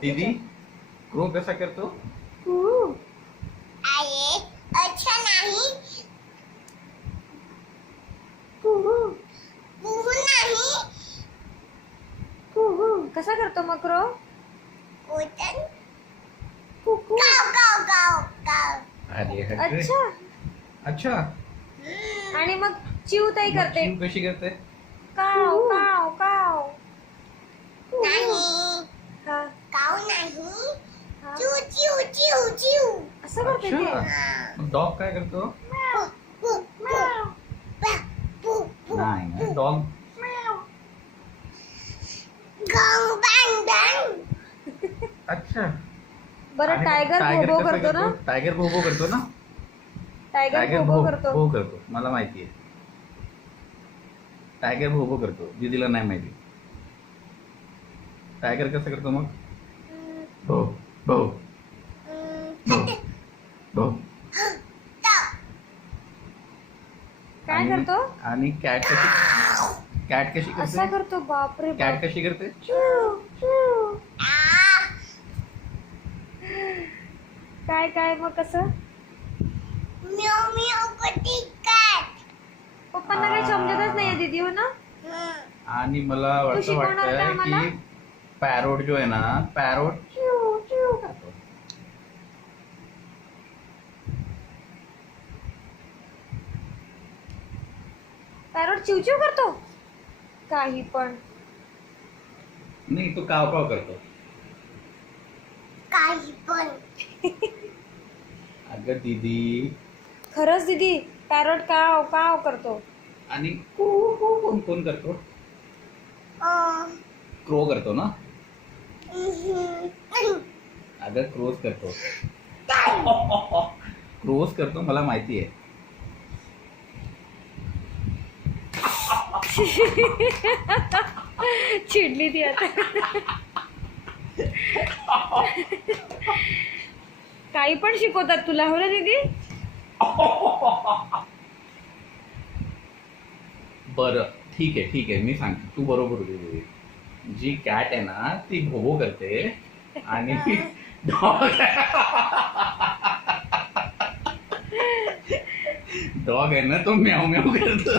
दीदी क्रो कसा करतो? अच्छा नाही नाही कसा करतो मग क्रो? कोटन काव काव काव काव अरे अच्छा अच्छा आणि मग चिवताई करते चिव कशी करते? काव काव काव. नाही हा काव नाही हा. चिव चिव चिव चिव असं करते ते. अच्छा डॉग काय करतो? नाही डॉग गंग बँग बँग अच्छा. बरं आणि टायगर टायगर भोबो कसं करतो ना? टायगर भोबो करतो ना? टायगर भोबो करतो. भो करतो मला माहिती आहे. टायगर भोबो करतो दीदीला नाही माहिती. टायगर कसं करतो मग? भो भो भो भो. काय करतो? आणि कॅट कशी असा करते? करतो. बापरे कॅट बाप. कशी करते? काय काय मग कसं? म्याव म्याव करते कॅट पप्पांना काही समजतच नाहीये दीदी हो ना. आणि मला तू शिकवणार का वाटतंय आम्हाला? की पॅरोट जो आहे ना पॅरोट करतो. पॅरोट चिवचिव करतो. काही पण. नाही तो काव काव करतो. काही पण अगं दीदी खरंच दीदी पॅरोट काव काव करतो. आणि कोण करतो? क्रो करतो ना? अगं क्रोज करतो. क्रोज करतो मला माहिती आहे. चिडली ती आता. काही पण शिकवतात तुला हो ना दीदी. बरं ठीक आहे मी सांगतो तू बरोबर होती. जी कॅट आहे ना ती भोबो करते आणि डॉग आहे ना तो म्याव म्याव करतो.